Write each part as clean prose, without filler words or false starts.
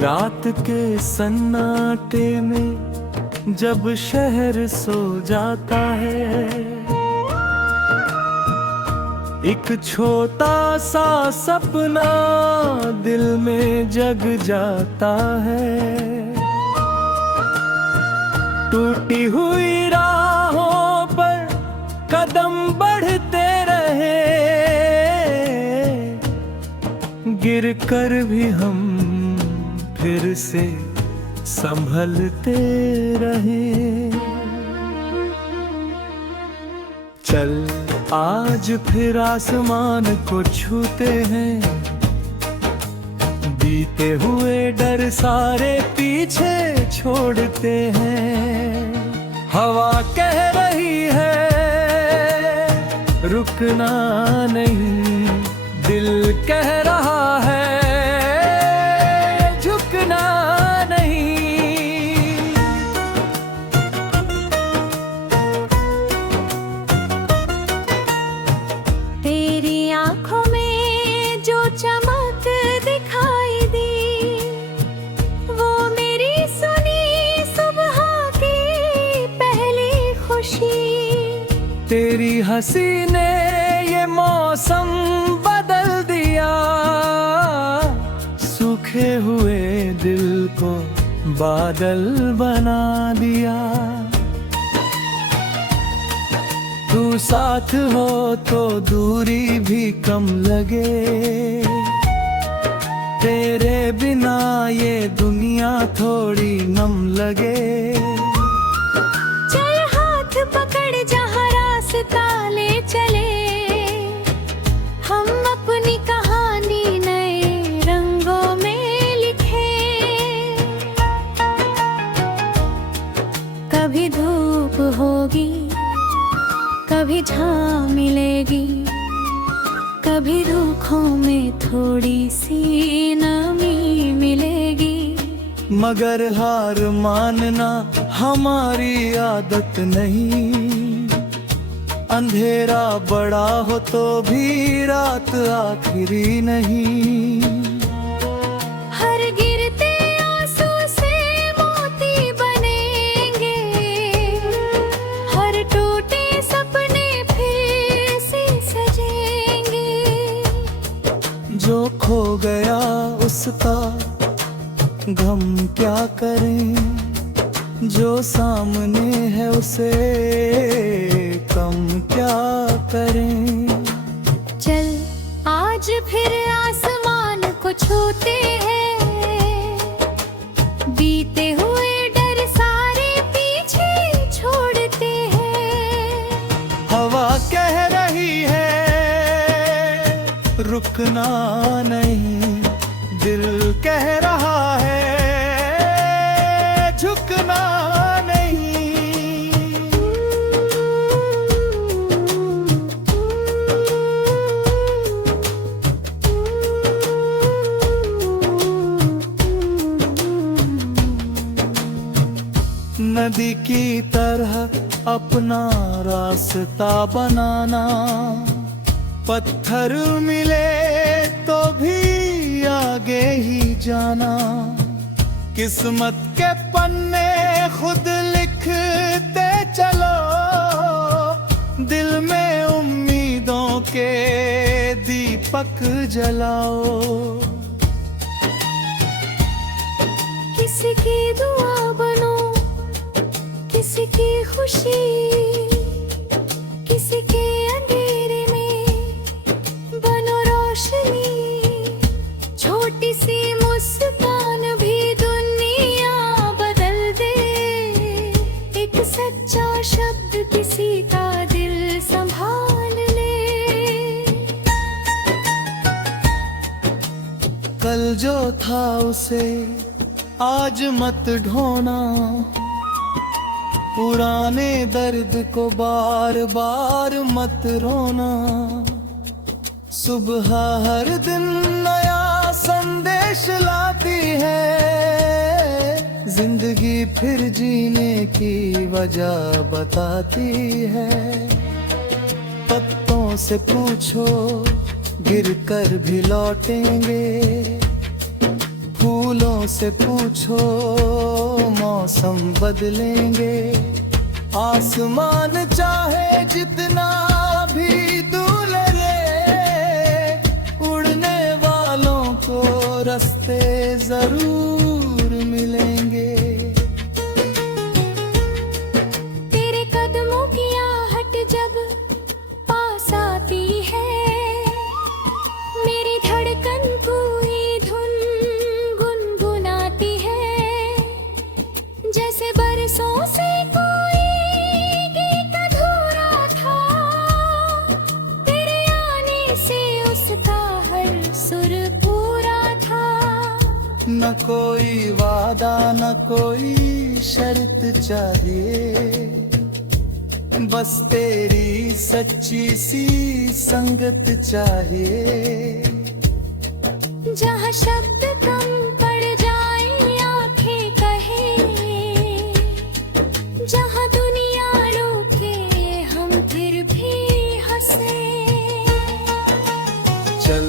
रात के सन्नाटे में जब शहर सो जाता है, एक छोटा सा सपना दिल में जग जाता है। टूटी हुई राहों पर कदम बढ़ते रहे, गिर कर भी हम फिर से संभलते रहे। चल आज फिर आसमान को छूते हैं, बीते हुए डर सारे पीछे छोड़ते हैं। हवा कह रही है रुकना नहीं, दिल कह रहा है झुकना नहीं। तेरी आंखों में जो चमक दिखाई दी, वो मेरी सुनी सुबह की पहली खुशी। तेरी हंसी ने ये मौसम बदल दिया, सूखे हुए दिल को बादल बना दिया। तू साथ हो तो दूरी भी कम लगे, तेरे बिना ये दुनिया थोड़ी नम लगे। चल हाथ पकड़ जहाँ रास्ता ले चले, हम अपनी कहानी नए रंगों में लिखे। कभी धूप होगी, कभी छाँव मिलेगी, कभी रूखों में थोड़ी सी नमी मिलेगी। मगर हार मानना हमारी आदत नहीं, अंधेरा बड़ा हो तो भी रात आखिरी नहीं। हर गिरते आंसू से मोती बनेंगे, हर टूटे सपने फिर से सजेंगे। जो खो गया उसका गम क्या करें, जो सामने है उसे कम क्या करें। चल आज फिर आसमान को छूते हैं, बीते हुए डर सारे पीछे छोड़ते हैं। हवा कह रही है रुकना नहीं, दिल कह रहा है झुकना नहीं। नदी की तरह अपना रास्ता बनाना, पत्थर मिले तो भी आगे ही जाना। किस्मत के पन्ने खुद लिखते चलो, दिल में उम्मीदों के दीपक जलाओ। किसी की दुआ बनो, किसी की खुशी, किसी के अंधेरे में बनो रोशनी। छोटी सी मुस्कान भी दुनिया बदल दे, एक सच्चा शब्द किसी का दिल संभाल ले। कल जो था उसे आज मत ढोना, पुराने दर्द को बार बार मत रोना। सुबह हर दिन नया संदेश लाती है, जिंदगी फिर जीने की वजह बताती है। पत्तों से पूछो गिर कर भी लौटेंगे, फूलों से पूछो मौसम बदलेंगे। आसमान चाहे जितना भी दूर रहे, उड़ने वालों को रास्ते जरूर मिलेंगे। तेरे कदमों की आहट जब पास आती है, मेरी धड़कन कोई धुन गुनगुनाती है। जैसे बरसों से कोई गीत अधूरा था, तेरे आने से उसका हर सुर पूरा था। न कोई वादा न कोई शर्त चाहिए, बस तेरी सच्ची सी संगत चाहिए। जहाँ शब्द कम पड़ जाए आंखें कहे, जहाँ दुनिया रोके हम फिर भी हंसे। चल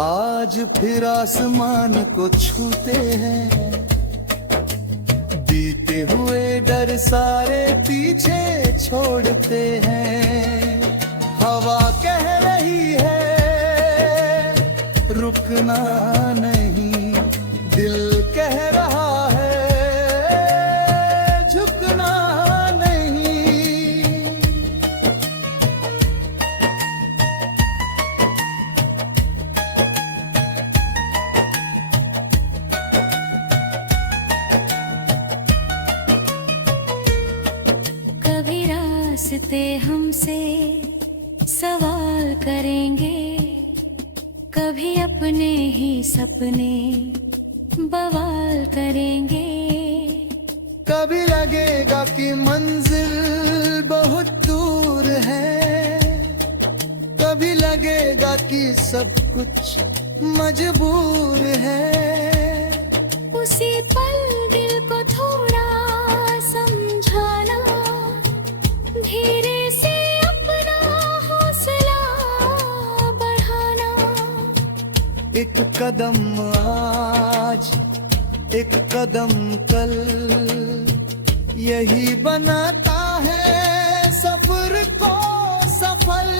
आज फिर आसमान को छूते हैं, बीते हुए डर सारे पीछे छोड़ते हैं। हवा कह रही है रुकना नहीं, दिल कह रहा है झुकना नहीं। कभी रास्ते हमसे सवाल करेंगे, कभी अपने ही सपने बवाल करेंगे। कभी लगेगा कि मंजिल बहुत दूर है, कभी लगेगा कि सब कुछ मजबूर है। उसी पल दिल को थोड़ा समझाना, धीरे से अपना हौसला बढ़ाना। एक कदम आज एक कदम कल, यही बनाता है सफर को सफल।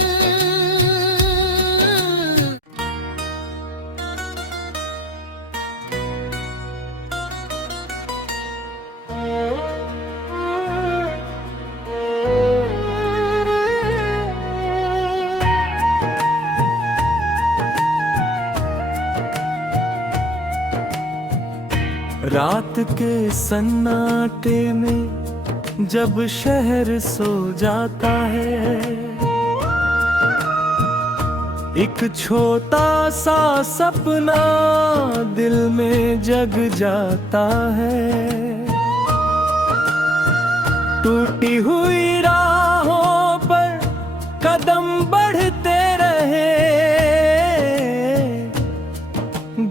रात के सन्नाटे में जब शहर सो जाता है, एक छोटा सा सपना दिल में जग जाता है। टूटी हुई राहों पर कदम बढ़ते रहे,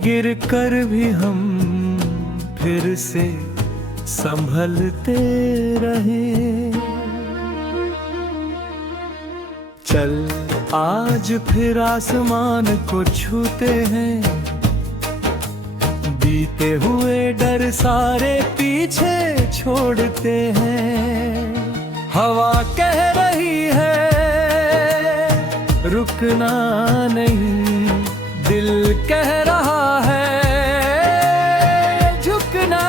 गिर कर भी हम फिर से संभलते रहे। चल आज फिर आसमान को छूते हैं, बीते हुए डर सारे पीछे छोड़ते हैं। हवा कह रही है रुकना नहीं, दिल कह रहा है झुकना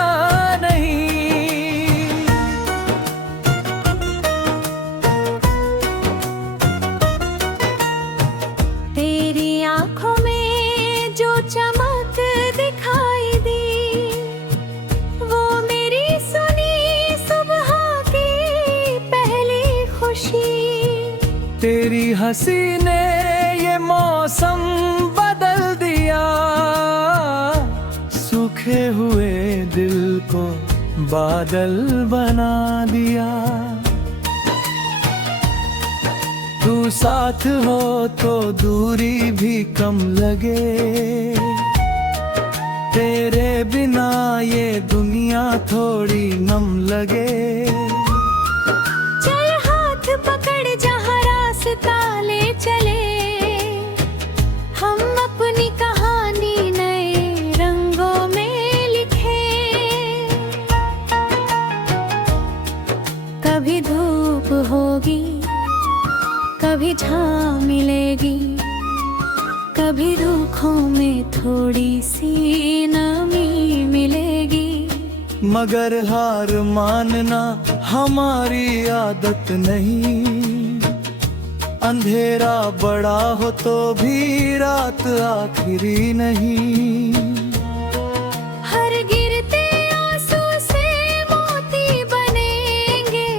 नहीं। तेरी आंखों में जो चमक दिखाई दी, वो मेरी सुनी सुबह की पहली खुशी। तेरी हंसी ने ये मौसम बदल दिया, सूखे हुए दिल को बादल बना दिया। तू साथ हो तो दूरी भी कम लगे, तेरे बिना ये दुनिया थोड़ी नम लगे। चल हाथ पकड़ जहाँ रास्ता ले चले, हम अपनी कहानी नए रंगों में कभी दुखों में थोड़ी सी नमी मिलेगी, मगर हार मानना हमारी आदत नहीं। अंधेरा बड़ा हो तो भी रात आखिरी नहीं। हर गिरते आंसू से मोती बनेंगे,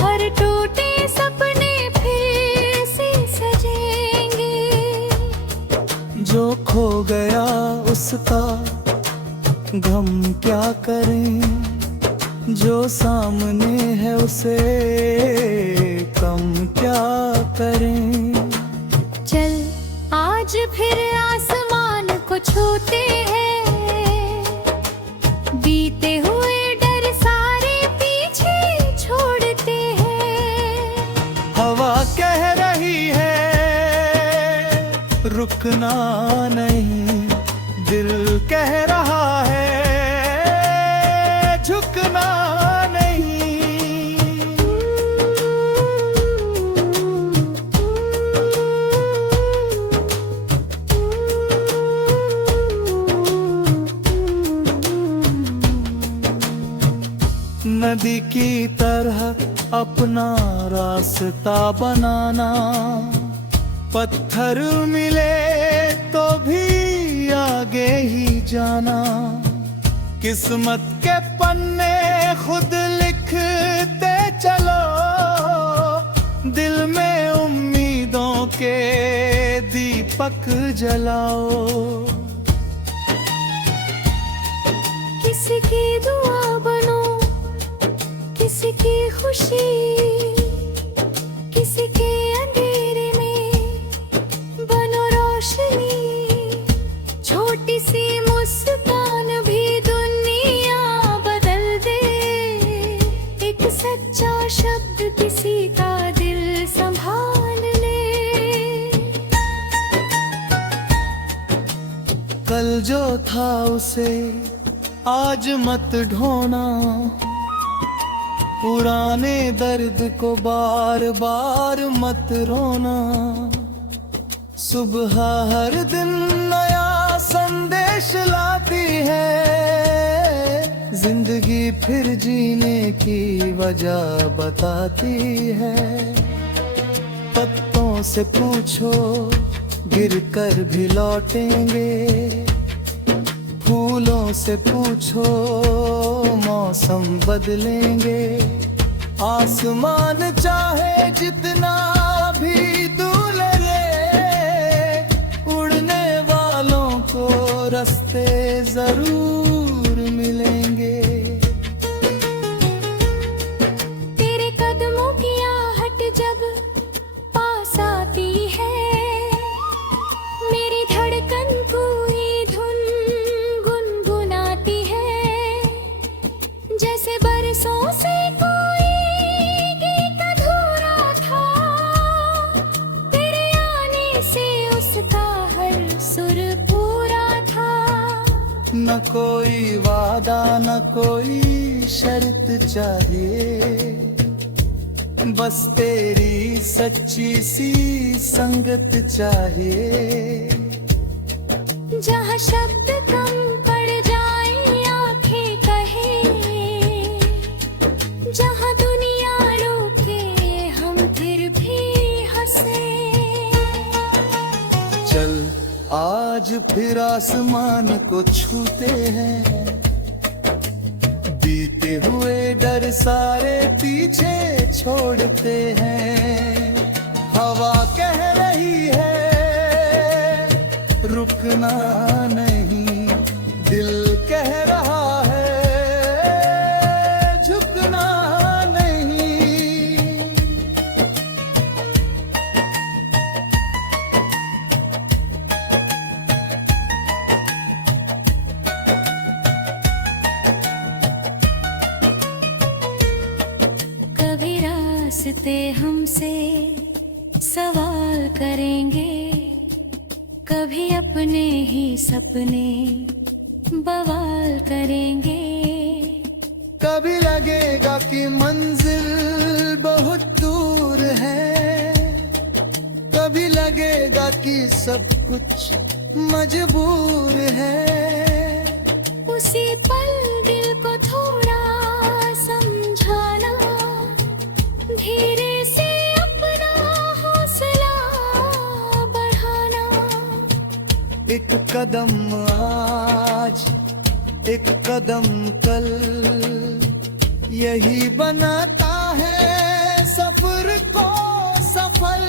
हर टूटे सपने फिर से सजेंगे। जो खो गया उसका गम क्या करें, जो सामने है उसे कम क्या करें। चल आज फिर आसमान को छूते हैं, बीते हुए डर सारे पीछे छोड़ते हैं। हवा कह रही है रुकना नहीं, दिल कह रहा है झुकना नहीं। नदी की तरह अपना रास्ता बनाना, पत्थर मिले तो भी आगे ही जाना। किस्मत के पन्ने खुद लिखते चलो, दिल में उम्मीदों के दीपक जलाओ। किसी की दुआ बनो, किसी की खुशी, किसी के अंधेरे में बनो रोशनी। छोटी सी मुस्कान भी दुनिया बदल दे, एक सच्चा शब्द किसी का दिल संभाल ले। कल जो था उसे आज मत ढोना, पुराने दर्द को बार बार मत रोना। सुबह हर दिन नया संदेश लाती है, जिंदगी फिर जीने की वजह बताती है। पत्तों से पूछो गिर कर भी लौटेंगे, फूलों से पूछो मौसम बदलेंगे। आसमान चाहे जितना भी दूर रहे, उड़ने वालों को रास्ते जरूर मिलेंगे। तेरे कदमों की आहट जब पास आती है, मेरी धड़कन कोई धुन गुनगुनाती है। जैसे बरसों से कोई गीत अधूरा था, तेरे आने से उसका हर सुर पूरा था। न कोई वादा न कोई शर्त चाहिए, बस तेरी सच्ची सी संगत चाहिए। जहाँ शब्द कम पड़ जाए आंखें कहे, जहाँ दुनिया रोके हम फिर भी हंसे। चल आज फिर आसमान को छूते हैं, बीते हुए डर सारे पीछे छोड़ते हैं। हवा कह रही है रुकना नहीं, दिल कह रहा है झुकना नहीं। कभी रास्ते हमसे सवाल करेंगे, कभी अपने ही सपने बवाल करेंगे। कभी लगेगा कि मंजिल बहुत दूर है, कभी लगेगा कि सब कुछ मजबूर है। उसी पल दिल को थोड़ा समझाना, धीरे से अपना हौसला बढ़ाना। एक कदम आज, एक कदम कल, यही बनाता है सफर को सफल।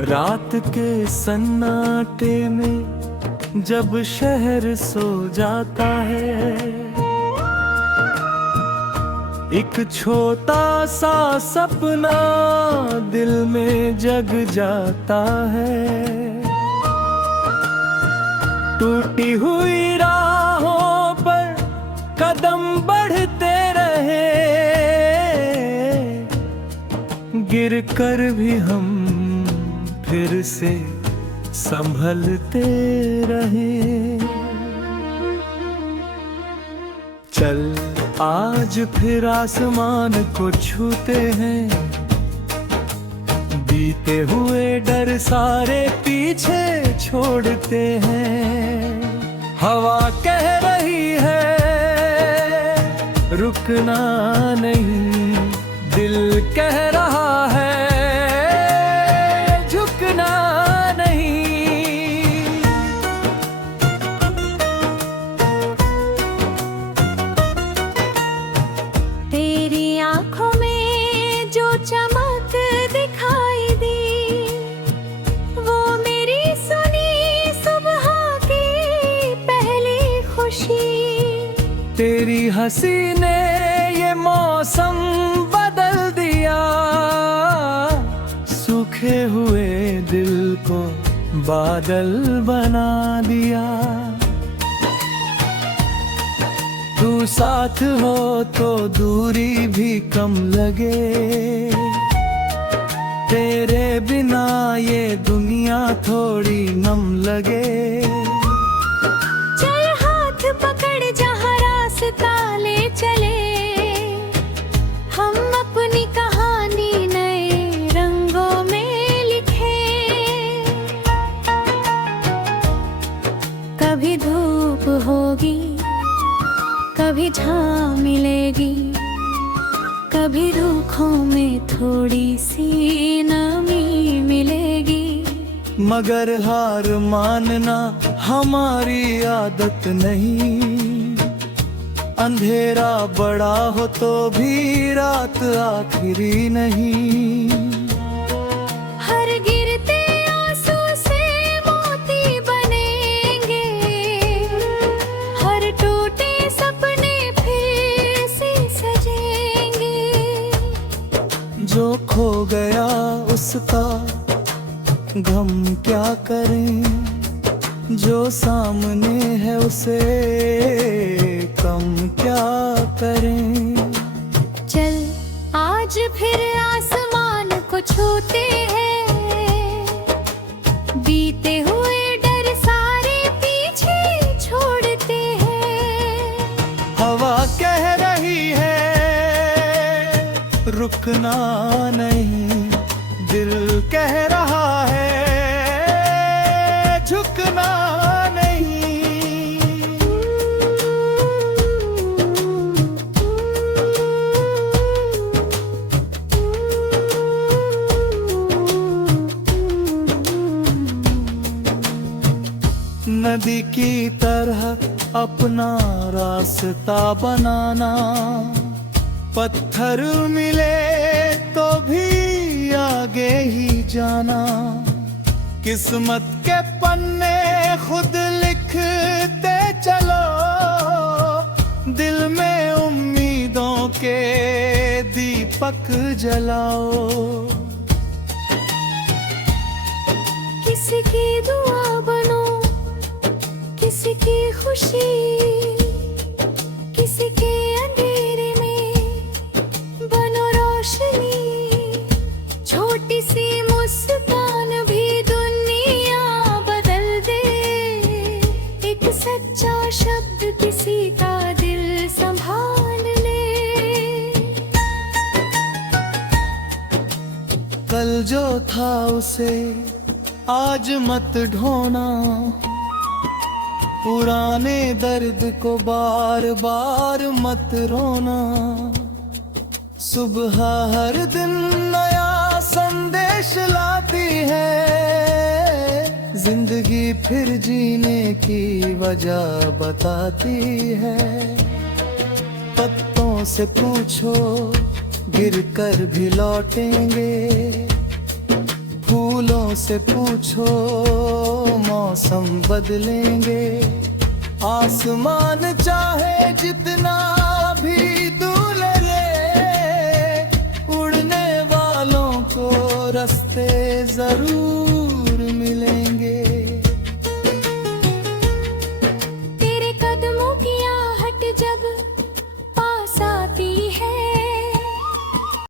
रात के सन्नाटे में जब शहर सो जाता है, एक छोटा सा सपना दिल में जग जाता है। टूटी हुई राहों पर कदम बढ़ते रहे, गिर कर भी हम फिर से संभलते रहे। चल आज फिर आसमान को छूते हैं, बीते हुए डर सारे पीछे छोड़ते हैं। हवा कह रही है रुकना नहीं, दिल कह रहा है चमक दिखाई दी, वो मेरी सुनी सुबह की पहली खुशी। तेरी हंसी ने ये मौसम बदल दिया, सूखे हुए दिल को बादल बना दिया। तू साथ हो तो दूरी भी कम लगे, तेरे बिना ये दुनिया थोड़ी नम लगे। चल हाथ पकड़ जहाँ रास्ता ले चले, हम अपनी कहानी नए रंगों में लिखे। कभी धूप होगी, कभी छाँव मिलेगी, कभी रूखों में थोड़ी सी नमी मिलेगी। मगर हार मानना हमारी आदत नहीं, अंधेरा बड़ा हो तो भी रात आखिरी नहीं। हर गिरते आंसू से मोती बनेंगे, हर टूटे सपने फिर से सजेंगे। जो खो गया उसका गम क्या करें, जो सामने है उसे कम क्या करें। चल आज फिर आसमान को छूते हैं, बीते हुए डर सारे पीछे छोड़ते हैं। हवा कह रही है रुकना नहीं, दिल कह रहा है झुकना नदी की तरह अपना रास्ता बनाना, पत्थर मिले तो भी आगे ही जाना। किस्मत के पन्ने खुद लिखते चलो, दिल में उम्मीदों के दीपक जलाओ। किसी की दुआ बनो, किसी की खुशी, किसी के अंधेरे में कल जो था उसे आज मत ढोना, पुराने दर्द को बार बार मत रोना। सुबह हर दिन नया संदेश लाती है, जिंदगी फिर जीने की वजह बताती है। पत्तों से पूछो गिर कर भी लौटेंगे, फूलों से पूछो मौसम बदलेंगे। आसमान चाहे जितना भी दूर रे, उड़ने वालों को रास्ते जरूर